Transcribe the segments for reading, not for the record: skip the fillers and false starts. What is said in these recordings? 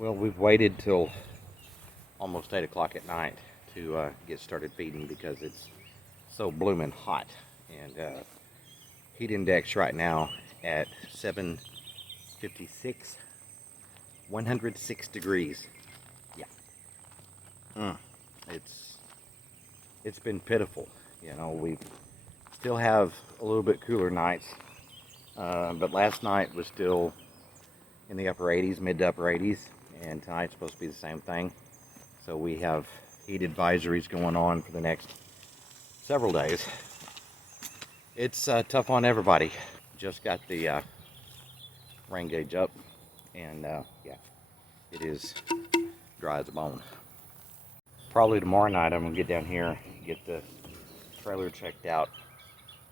Well, we've waited till almost 8 o'clock at night to get started feeding because it's so blooming hot. And heat index right now at 756, 106 degrees. Yeah. It's been pitiful. You know, we still have a little bit cooler nights, but last night was still in the upper 80s, mid to upper 80s, and tonight's supposed to be the same thing. So we have heat advisories going on for the next several days. It's tough on everybody. Just got the rain gauge up, and yeah, it is dry as a bone. Probably tomorrow night I'm gonna get down here, get the trailer checked out.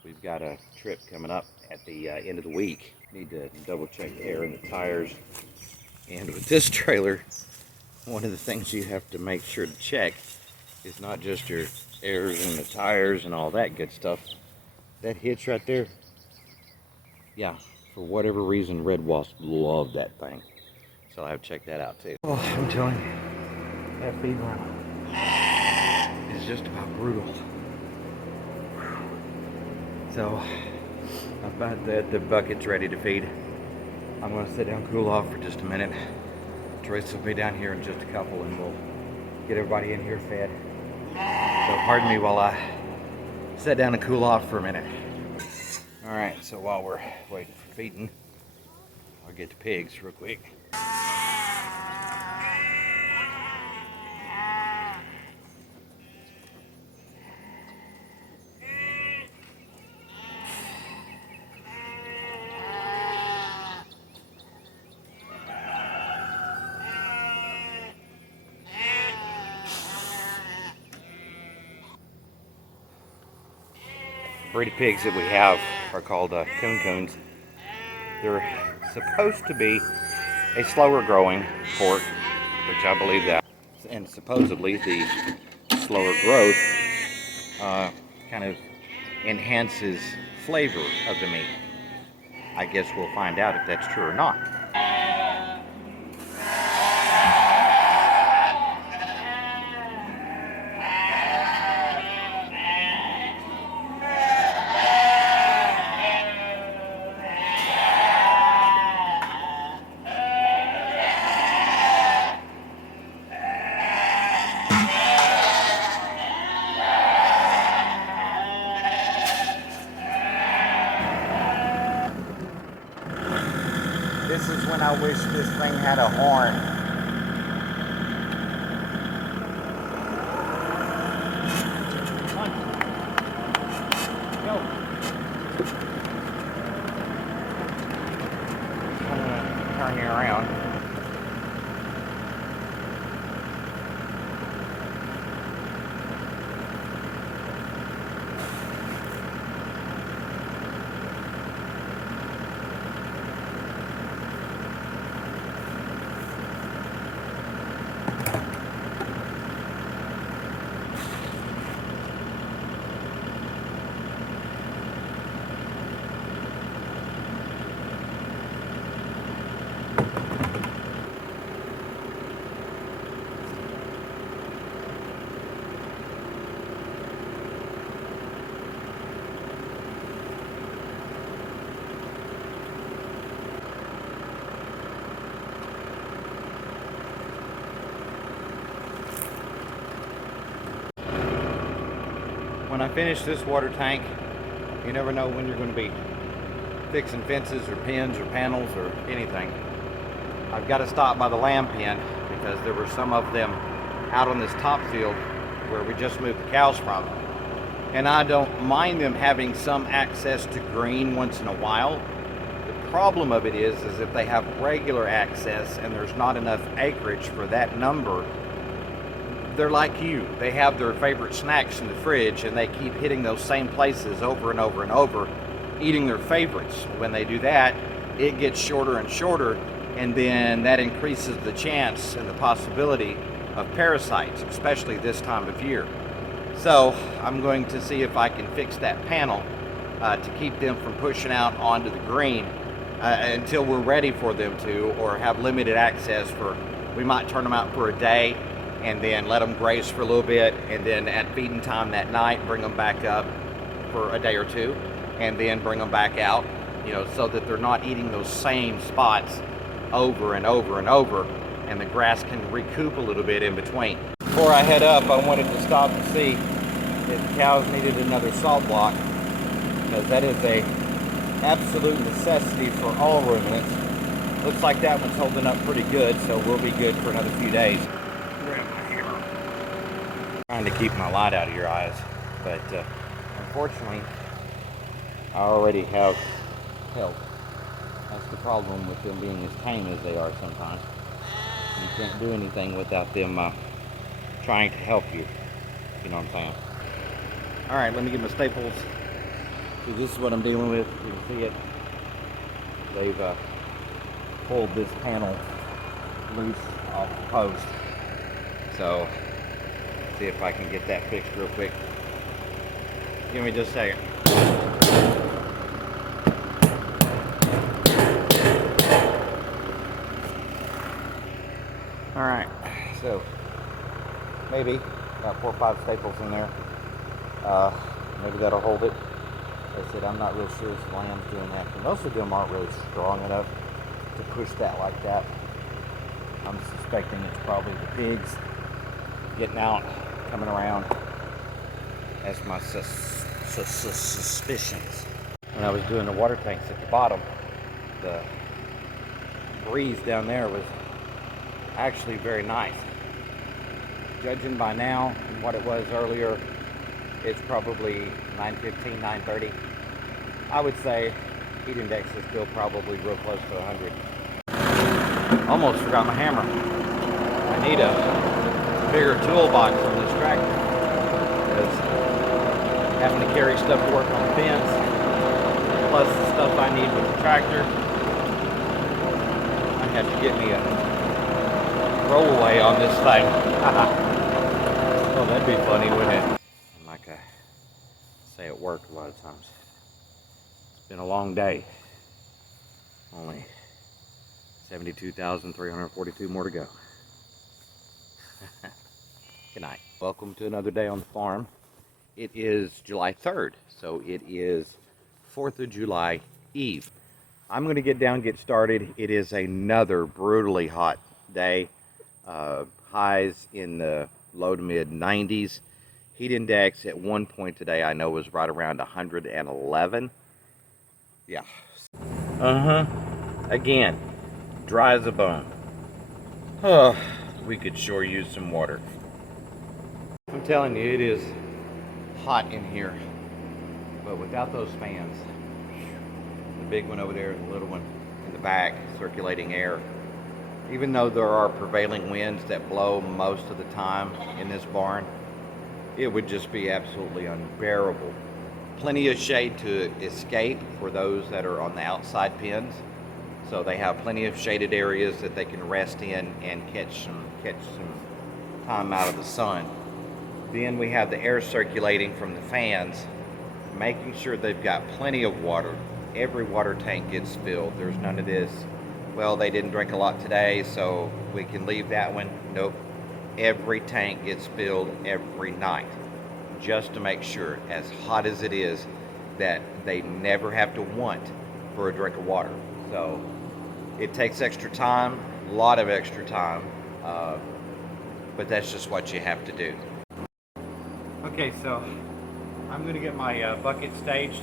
We've got a trip coming up at the end of the week. Need to double check the air in the tires. And with this trailer, one of the things you have to make sure to check is not just your airs and the tires and all that good stuff. That hitch right there, yeah, for whatever reason, red wasps love that thing. So I have to check that out too. Oh, I'm telling you, that feed run is just about brutal. So about the bucket's ready to feed. I'm going to sit down, cool off for just a minute. Trace will be down here in just a couple, and we'll get everybody in here fed. So pardon me while I sit down and cool off for a minute. All right, so while we're waiting for feeding, I'll get the pigs real quick. Breed of pigs that we have are called coon. They're supposed to be a slower growing pork, which I believe that, and supposedly the slower growth kind of enhances flavor of the meat. I guess we'll find out if that's true or not. This is when I wish this thing had a horn. Go. I'm gonna turn you around. When I finish this water tank, you never know when you're going to be fixing fences or pins or panels or anything. I've got to stop by the lamb pen because there were some of them out on this top field where we just moved the cows from. And I don't mind them having some access to green once in a while. The problem of it is if they have regular access and there's not enough acreage for that number, they're like you. They have their favorite snacks in the fridge and they keep hitting those same places over and over and over, eating their favorites. When they do that, it gets shorter and shorter, and then that increases the chance and the possibility of parasites, especially this time of year. So I'm going to see if I can fix that panel to keep them from pushing out onto the green until we're ready for them to, or have limited access. We might turn them out for a day and then let them graze for a little bit, and then at feeding time that night bring them back up for a day or two, and then bring them back out, so that they're not eating those same spots over and over and over, and the grass can recoup a little bit in between. Before I head up, I wanted to stop and see if the cows needed another salt block, because that is a absolute necessity for all ruminants. Looks like that one's holding up pretty good, so we'll be good for another few days. Trying to keep my light out of your eyes, but unfortunately I already have help. That's the problem with them being as tame as they are sometimes. You can't do anything without them trying to help you. You know what I'm saying? Alright, let me get my staples. See, this is what I'm dealing with. You can see it. They've pulled this panel loose off the post. So, see if I can get that fixed real quick. Give me just a second. Alright, so maybe about 4 or 5 staples in there. Maybe that'll hold it. As I said, I'm not real sure if the lamb's doing that, but most of them aren't really strong enough to push that like that. I'm suspecting it's probably the pigs getting out, coming around. That's my suspicions. When I was doing the water tanks at the bottom, the breeze down there was actually very nice. Judging by now and what it was earlier, it's probably 9:15, 9:30. I would say heat index is still probably real close to 100. Almost forgot my hammer. I need a bigger toolbox on this tractor, because having to carry stuff to work on the fence, plus the stuff I need with the tractor, I have to get me a rollaway on this thing. Oh, that'd be funny, wouldn't it? Like I say at work a lot of times, it's been a long day. Only 72,342 more to go. Good night. Welcome to another day on the farm. It is July 3rd, so it is 4th of July Eve. I'm going to get down, get started. It is another brutally hot day. Highs in the low to mid 90s. Heat index at one point today I know was right around 111. Yeah. Again, dry as a bone. Oh, we could sure use some water. I'm telling you, it is hot in here. But without those fans, the big one over there, the little one in the back, circulating air, even though there are prevailing winds that blow most of the time in this barn, it would just be absolutely unbearable. Plenty of shade to escape for those that are on the outside pens. So they have plenty of shaded areas that they can rest in and catch some time out of the sun. Then we have the air circulating from the fans, making sure they've got plenty of water. Every water tank gets filled. There's none of this, well, they didn't drink a lot today, so we can leave that one. Nope. Every tank gets filled every night, just to make sure, as hot as it is, that they never have to want for a drink of water. So it takes extra time, a lot of extra time, but that's just what you have to do. Okay, so I'm going to get my bucket staged.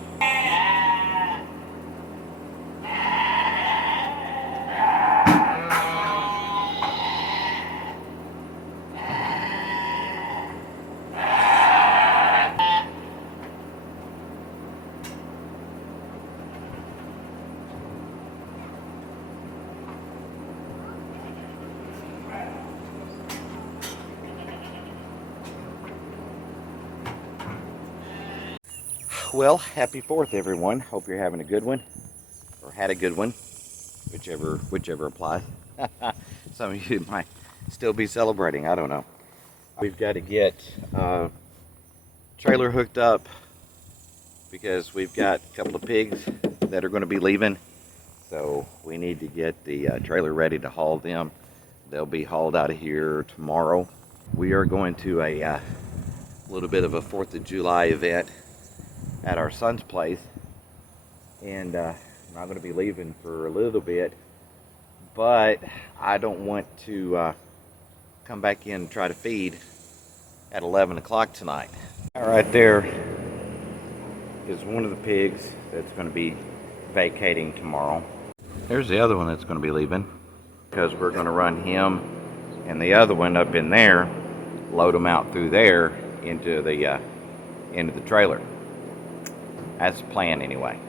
Well, happy 4th, everyone. Hope you're having a good one, or had a good one, whichever applies. Some of you might still be celebrating, I don't know. We've got to get trailer hooked up because we've got a couple of pigs that are going to be leaving So we need to get the trailer ready to haul them. They'll be hauled out of here tomorrow. We are going to a little bit of a 4th of July event at our son's place, and I'm not going to be leaving for a little bit, but I don't want to come back in and try to feed at 11 o'clock tonight. Right there is one of the pigs that's going to be vacating tomorrow. There's the other one that's going to be leaving, because we're going to run him and the other one up in there, load them out through there into the trailer. That's the plan anyway.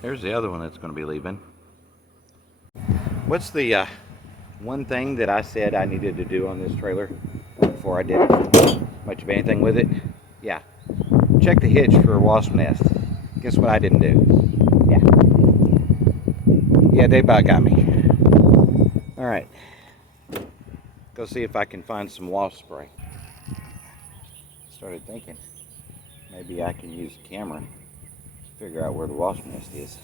There's the other one that's going to be leaving. What's the one thing that I said I needed to do on this trailer before I did much of anything with it? Yeah, check the hitch for a wasp nest. Guess what I didn't do? Yeah, they about got me. All right, go see if I can find some wasp spray. Started thinking maybe I can use a camera to figure out where the wasp nest is.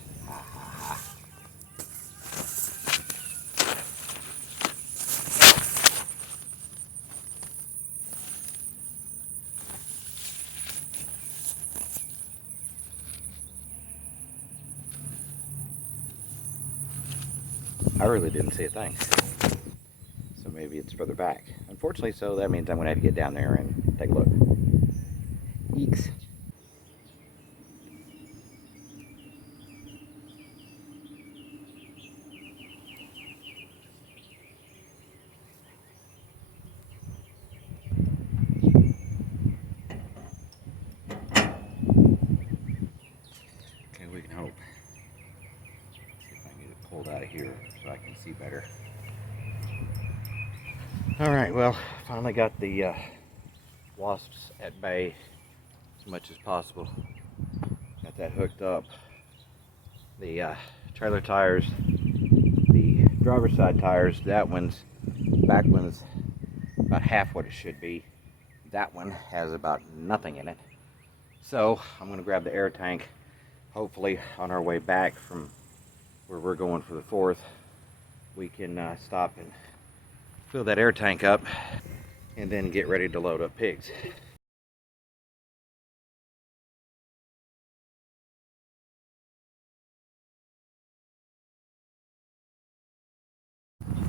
I really didn't see a thing. So maybe it's further back. Unfortunately, so that means I'm going to have to get down there and take a look. Eeks. Okay, we can hope. See if I can get it pulled out of here so I can see better. Alright, well, finally got the wasps at bay as much as possible. Got that hooked up. The trailer tires, the driver's side tires, that one's, back one's about half what it should be. That one has about nothing in it. So I'm going to grab the air tank. Hopefully on our way back from where we're going for the 4th, we can stop and fill that air tank up and then get ready to load up pigs.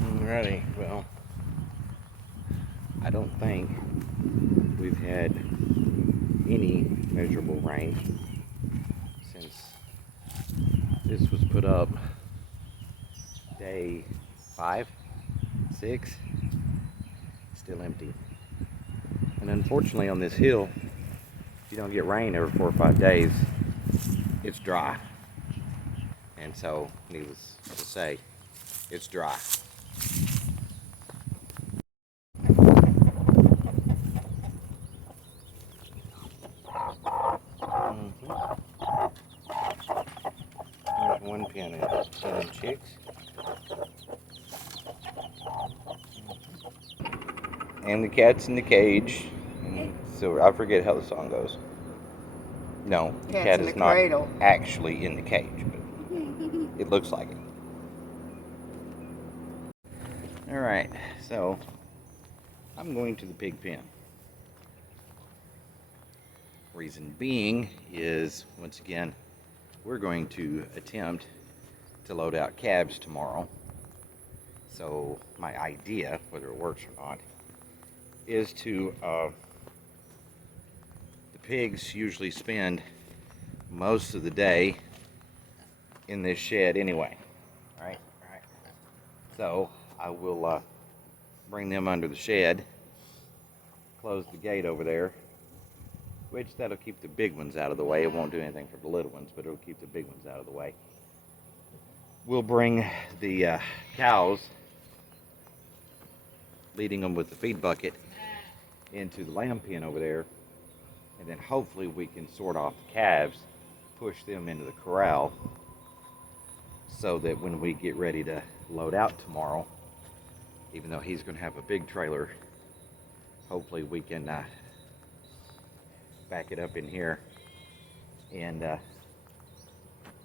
Alrighty, well, I don't think we've had any measurable rain since this was put up day 5, 6, still empty. And unfortunately on this hill, if you don't get rain every 4 or 5 days, it's dry. And so, needless to say, it's dry. There's one pen of chicks. And the cat's in the cage. And so I forget how the song goes. No, the cat is not actually in the cage, but it looks like it. Alright, so I'm going to the pig pen. Reason being is, once again, we're going to attempt to load out calves tomorrow. So my idea, whether it works or not, is to the pigs usually spend most of the day in this shed anyway. All right. So I will bring them under the shed, close the gate over there, which that'll keep the big ones out of the way. It won't do anything for the little ones, but it'll keep the big ones out of the way. We'll bring the cows, leading them with the feed bucket, into the lamb pen over there, and then hopefully we can sort off the calves, push them into the corral, so that when we get ready to load out tomorrow, even though he's going to have a big trailer. Hopefully we can back it up in here and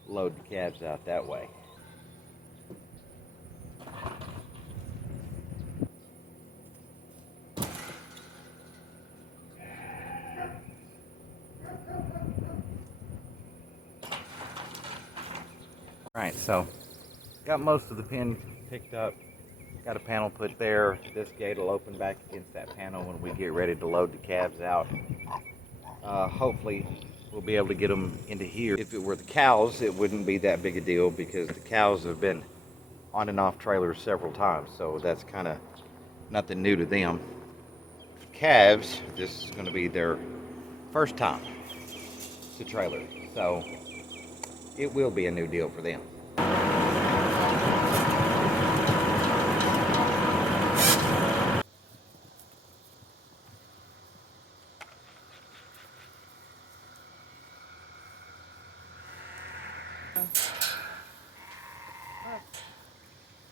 load the calves out that way. Alright, so got most of the pen picked up. Got a panel put there. This gate will open back against that panel when we get ready to load the calves out. Hopefully we'll be able to get them into here. If it were the cows, it wouldn't be that big a deal because the cows have been on and off trailers several times, so that's kind of nothing new to them. Calves, this is going to be their first time to trailer, so it will be a new deal for them.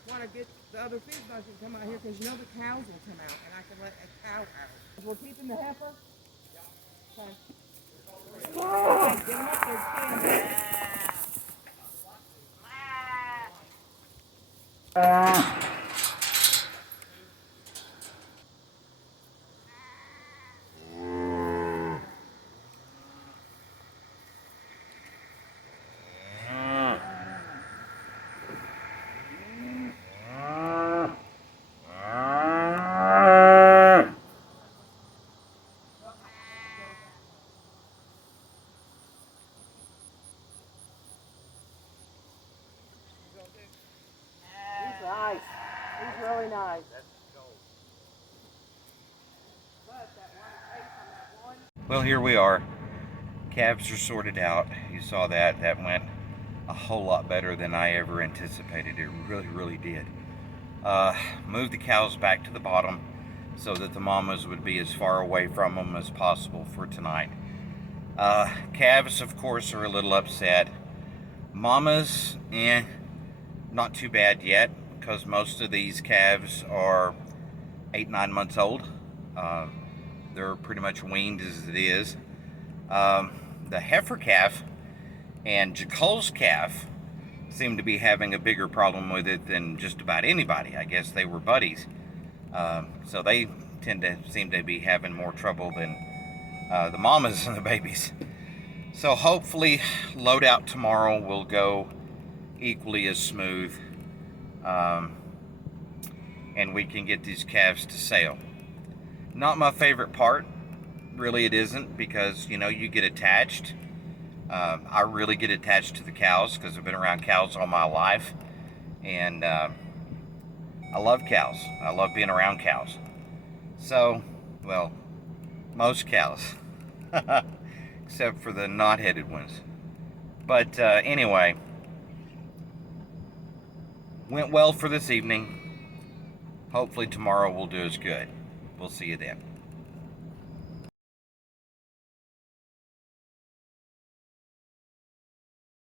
Want to get the other feed bucket to come out here because you know the cows will come out and I can let a cow out. We're keeping the heifer? Yeah. Okay. Oh, get him up there, He's nice. He's really nice. Well, here we are. Calves are sorted out. You saw that. That went a whole lot better than I ever anticipated. It really, really did. Moved the cows back to the bottom so that the mamas would be as far away from them as possible for tonight. Calves, of course, are a little upset. Mamas, not too bad yet, because most of these calves are 8-9 months old. They're pretty much weaned as it is. The heifer calf and Jacol's calf seem to be having a bigger problem with it than just about anybody. I guess they were buddies. So they seem to be having more trouble than the mamas and the babies. So hopefully load out tomorrow will go equally as smooth, and we can get these calves to sale. Not my favorite part, really it isn't, because you know, you get attached. I really get attached to the cows because I've been around cows all my life, and I love cows. I love being around cows. So, well, most cows, except for the knot-headed ones. But anyway, went well for this evening. Hopefully tomorrow will do as good. We'll see you then.